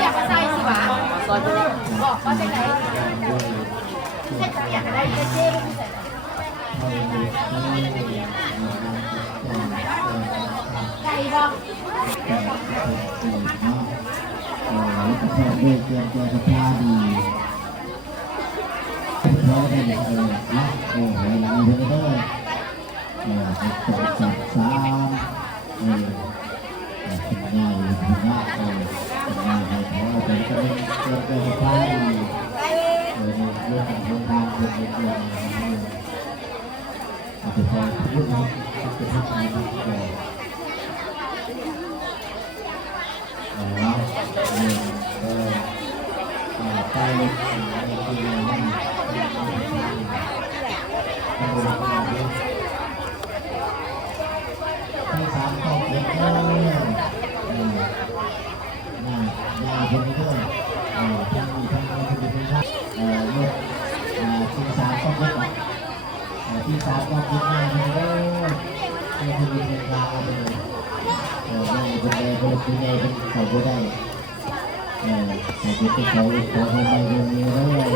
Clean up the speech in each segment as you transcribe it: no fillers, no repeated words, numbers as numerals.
อยากใส่สิวะบอกว่าจะไหนอยากได้เจ๊ไม่ใส่ไก่บอกด้วยเกี่ยวกับสภาดีเพราะได้เลยนะโอ้โหหลังเยอะเลยจับสามเป็นไงเป็นไงเป็นไงไปเพราะเป็นก็เป็นเกี่ยวกับสภาดีเรื่องของโครงการเป็นเรื่องอาจจะพอพูดนะจะพูดอะไรแล้วไปที่นั่นที่สามก็เยอะเลยน่าเป็นเรื่องทั้งมีทั้งมีทั้งมีทั้งเมื่อที่สามก็เยอะที่สามก็เยอะมากเลยที่มีเป็นกลางเลยเป็นแดงเป็นแดงเป็นเขาก็ได้แต่เป็นเขาเขาทำไมเรื่องนี้เลย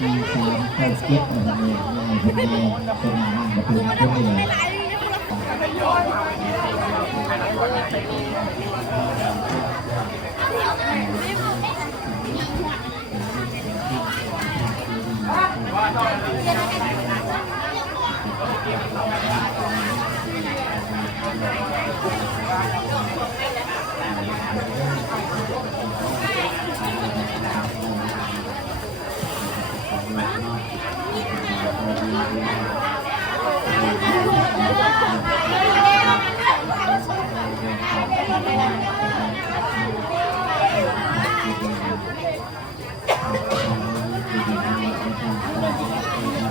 มีสามเข้าเก็บอะไรเลยเป็นแดงเป็นน้ำมาเป็นคนเลย